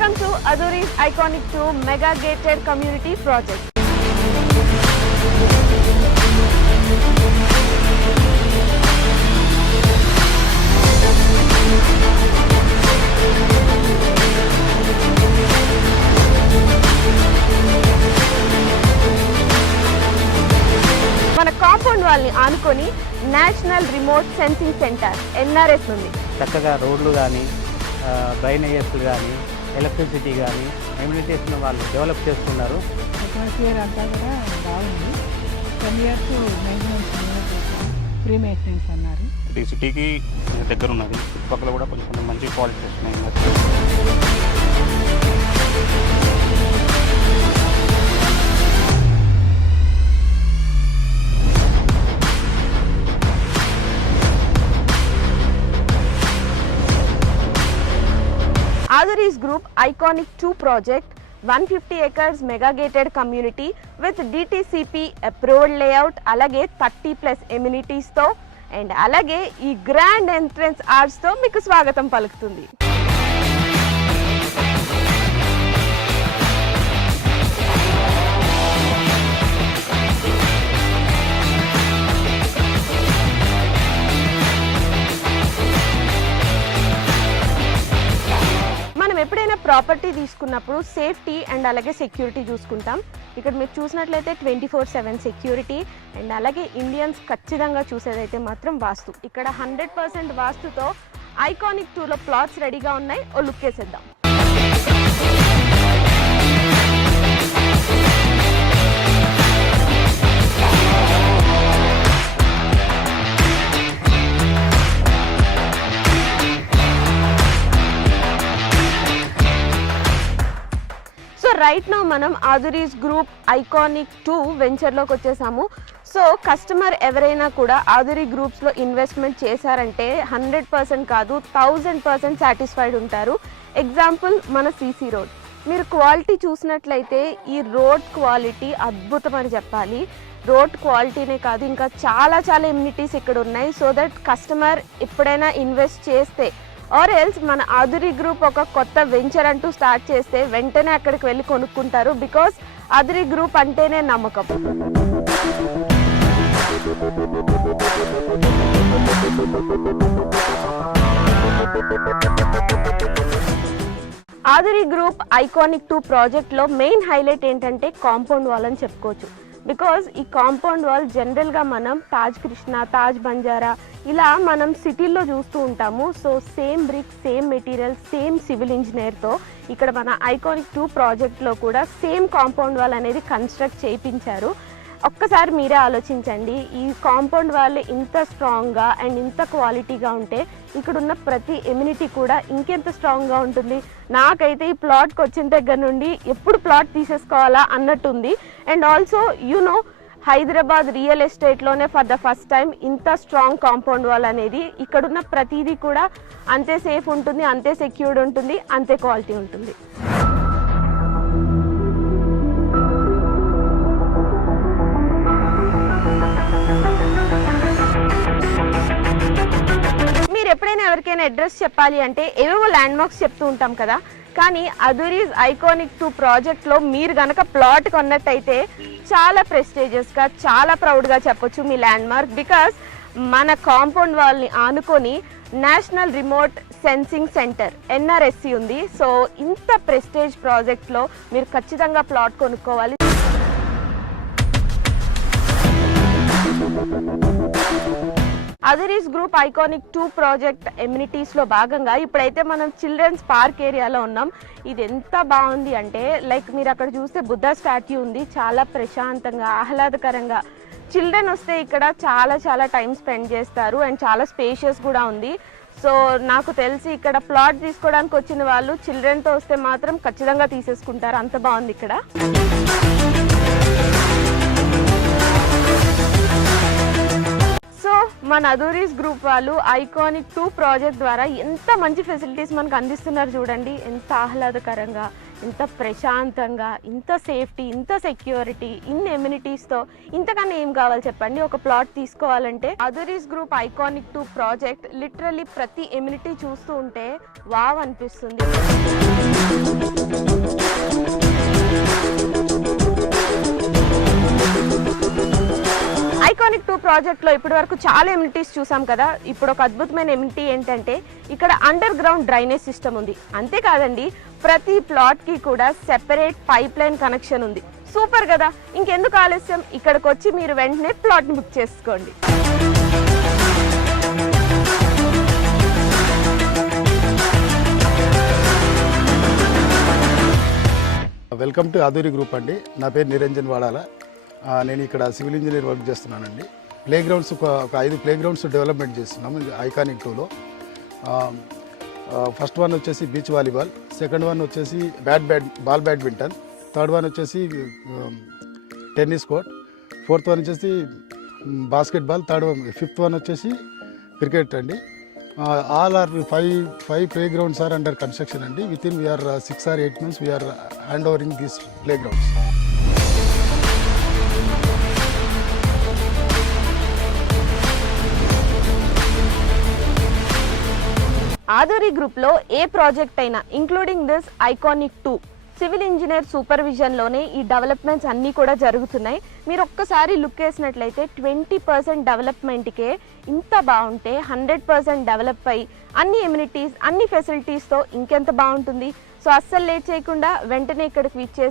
Welcome to Aduri's Iconic 2 Mega Gated Community Project. మన compound వాల్ని ఆనుకొని national remote sensing centre NRS ఉంది. చక్కగా రోడ్లు కానీ డ్రైనేజెస్ కానీ ఎలక్ట్రిసిటీ కానీ ఎమ్యూనిటీస్ను వాళ్ళు డెవలప్ చేస్తున్నారు. అట్మాస్ఫియర్ అంతా కూడా బాగుంది. 10 years మెయింటెనెన్స్ ఫ్రీ మెయింటెనెన్స్ అన్నారు. ఇది సిటీకి దగ్గర ఉన్నది. చుట్టుపక్కల కూడా కొంచెం మంచి క్వాలిటీ వస్తున్నాయి. Aduri's Group Iconic 2 project 150 acres mega gated community with DTCP approved layout alage 30+ amenities తో అండ్ అలాగే ఈ గ్రాండ్ ఎంట్రన్స్ ఆర్చ్ తో మీకు స్వాగతం పలుకుతుంది. ఎప్పుడైనా ప్రాపర్టీ తీసుకున్నప్పుడు సేఫ్టీ అండ్ అలాగే సెక్యూరిటీ చూసుకుంటాం. ఇక్కడ మీరు చూసినట్లయితే 24/7 సెక్యూరిటీ అండ్ అలాగే ఇండియన్స్ ఖచ్చితంగా చూసేదైతే మాత్రం వాస్తు. ఇక్కడ 100% వాస్తుతో ఐకానిక్ 2లో ప్లాట్స్ రెడీగా ఉన్నాయి. ఓ లుక్ వేసేద్దాం. రైట్ నౌ మనం ఆదురీస్ గ్రూప్ ఐకానిక్ 2 వెంచర్లోకి వచ్చేసాము. సో కస్టమర్ ఎవరైనా కూడా ఆదురీ గ్రూప్స్లో ఇన్వెస్ట్మెంట్ చేశారంటే 100% కాదు 1000% సాటిస్ఫైడ్ ఉంటారు. ఎగ్జాంపుల్ మన CC రోడ్. మీరు క్వాలిటీ చూసినట్లయితే ఈ రోడ్ క్వాలిటీ అద్భుతం అని చెప్పాలి. రోడ్ క్వాలిటీనే కాదు ఇంకా చాలా ఎమ్యూనిటీస్ ఇక్కడ ఉన్నాయి. సో దట్ కస్టమర్ ఎప్పుడైనా ఇన్వెస్ట్ చేస్తే ఆర్ ఎల్స్ మన ఆదురీ గ్రూప్ ఒక కొత్త వెంచర్ అంటూ స్టార్ట్ చేస్తే వెంటనే అక్కడికి వెళ్ళి కొనుక్కుంటారు. బికాస్ ఆదురీ గ్రూప్ అంటేనే నమ్మకం. ఆదురీ గ్రూప్ ఐకానిక్ 2 ప్రాజెక్ట్లో మెయిన్ హైలైట్ ఏంటంటే కాంపౌండ్ వాల్ అని చెప్పుకోవచ్చు. బికాజ్ ఈ కాంపౌండ్ వాల్ జనరల్గా మనం తాజ్ కృష్ణ, తాజ్ బంజారా ఇలా మనం సిటీల్లో చూస్తూ ఉంటాము. So same brick, same material, same civil ఇంజనీర్తో ఇక్కడ మన ఐకానిక్ 2 ప్రాజెక్ట్లో కూడా సేమ్ కాంపౌండ్ వాల్ అనేది కన్స్ట్రక్ట్ చేయించారు. ఒక్కసారి మీరే ఆలోచించండి, ఈ కాంపౌండ్ వాల్ ఇంత స్ట్రాంగ్గా అండ్ ఇంత క్వాలిటీగా ఉంటే ఇక్కడున్న ప్రతి ఎమ్యూనిటీ కూడా ఇంకెంత స్ట్రాంగ్గా ఉంటుంది. నాకైతే ఈ ప్లాట్కి వచ్చిన దగ్గర నుండి ఎప్పుడు ప్లాట్ తీసేసుకోవాలా అన్నట్టుంది. And also you know Hyderabad real ఎస్టేట్లోనే ఫర్ ద ఫస్ట్ టైం ఇంత స్ట్రాంగ్ కాంపౌండ్ వాల్ అనేది ఇక్కడున్న ప్రతిదీ కూడా అంతే సేఫ్ ఉంటుంది, అంతే సెక్యూర్డ్ ఉంటుంది, అంతే క్వాలిటీ ఉంటుంది. ఎప్పుడైనా ఎవరికైనా అడ్రస్ చెప్పాలి అంటే ఏవేవో ల్యాండ్ మార్క్స్ చెప్తూ ఉంటాం కదా, కానీ అదురీస్ ఐకానిక్ 2 ప్రాజెక్ట్లో మీరు గనక ప్లాట్ కొన్నట్టయితే చాలా ప్రెస్టీజియస్గా చాలా ప్రౌడ్గా చెప్పొచ్చు మీ ల్యాండ్ మార్క్. బికాస్ మన కాంపౌండ్ వాల్ని ఆనుకొని national remote sensing centre NRSC ఉంది. సో ఇంత ప్రెస్టేజ్ ప్రాజెక్ట్లో మీరు ఖచ్చితంగా ప్లాట్ కొనుక్కోవాలి. అదురీస్ గ్రూప్ ఐకానిక్ 2 ప్రాజెక్ట్ ఎమ్యూనిటీస్లో భాగంగా ఇప్పుడైతే మనం చిల్డ్రన్స్ పార్క్ ఏరియాలో ఉన్నాం. ఇది ఎంత బాగుంది అంటే లైక్ మీరు అక్కడ చూస్తే బుద్ధ స్టాట్యూ ఉంది. చాలా ప్రశాంతంగా ఆహ్లాదకరంగా చిల్డ్రన్ వస్తే ఇక్కడ చాలా టైం స్పెండ్ చేస్తారు అండ్ చాలా స్పేషియస్ కూడా ఉంది. సో నాకు తెలిసి ఇక్కడ ప్లాట్ తీసుకోవడానికి వచ్చిన వాళ్ళు చిల్డ్రన్తో వస్తే మాత్రం ఖచ్చితంగా తీసేసుకుంటారు. అంత బాగుంది ఇక్కడ. సో మన అదురీస్ గ్రూప్ వాళ్ళు ఐకానిక్ 2 ప్రాజెక్ట్ ద్వారా ఎంత మంచి ఫెసిలిటీస్ మనకు అందిస్తున్నారు చూడండి. ఎంత ఆహ్లాదకరంగా ఇంత ప్రశాంతంగా, ఇంత సేఫ్టీ, ఇంత సెక్యూరిటీ, ఇన్ని ఎమ్యూనిటీస్తో ఇంతకన్నా ఏం కావాలి చెప్పండి. ఒక ప్లాట్ తీసుకోవాలంటే అదురీస్ గ్రూప్ ఐకానిక్ 2 ప్రాజెక్ట్ లిటరల్లీ ప్రతి ఎమ్యూనిటీ చూస్తూ ఉంటే వావ్ అనిపిస్తుంది. ఐకానిక్ 2 ప్రాజెక్ట్లో ఇప్పటి వరకు చాలా ఎమ్యూనిటీస్ చూసాం కదా. ఇప్పుడు ఒక అద్భుతమైన ఎమ్యూనిటీ ఏంటంటే ఇక్కడ అండర్ గ్రౌండ్ డ్రైనేజ్ సిస్టమ్ ఉంది. అంతేకాదండి, ప్రతి ప్లాట్కి కూడా సెపరేట్ పైప్ లైన్ కనెక్షన్ ఉంది. సూపర్ కదా. ఇంకెందుకు ఆలస్యం, ఇక్కడికి వచ్చి మీరు వెంటనే ప్లాట్ని బుక్ చేసుకోండి. వెల్కమ్ టు అదూరి గ్రూప్ అండి. నా పేరు నిరంజన్ వాడాల. నేను ఇక్కడ సివిల్ ఇంజనీర్ వర్క్ చేస్తున్నానండి. ప్లే గ్రౌండ్స్ ఒక 5 ప్లే గ్రౌండ్స్ డెవలప్మెంట్ చేస్తున్నాము ఐకానిక్ 2లో. ఫస్ట్ వన్ వచ్చేసి బీచ్ వాలీబాల్, సెకండ్ వన్ వచ్చేసి బాల్ బ్యాడ్మింటన్, థర్డ్ వన్ వచ్చేసి టెన్నిస్ కోర్ట్, ఫోర్త్ వన్ వచ్చేసి బాస్కెట్బాల్, ఫిఫ్త్ వన్ వచ్చేసి క్రికెట్ అండి. All are 5 playgrounds are under construction అండి. Within we are 6 or 8 months we are hand overing these playgrounds. Aduri గ్రూప్లో ఏ project అయినా including this iconic 2 civil engineer సూపర్విజన్లోనే ఈ developments అన్నీ కూడా జరుగుతున్నాయి. మీరు ఒక్కసారి లుక్ వేసినట్లయితే 20% డెవలప్మెంట్కే ఇంత బాగుంటే 100% డెవలప్ అయ్యి అన్ని ఎమ్యూనిటీస్, అన్ని ఫెసిలిటీస్తో ఇంకెంత బాగుంటుంది. సో అస్సలు లేట్ చేయకుండా వెంటనే ఇక్కడికి విచ్చేసి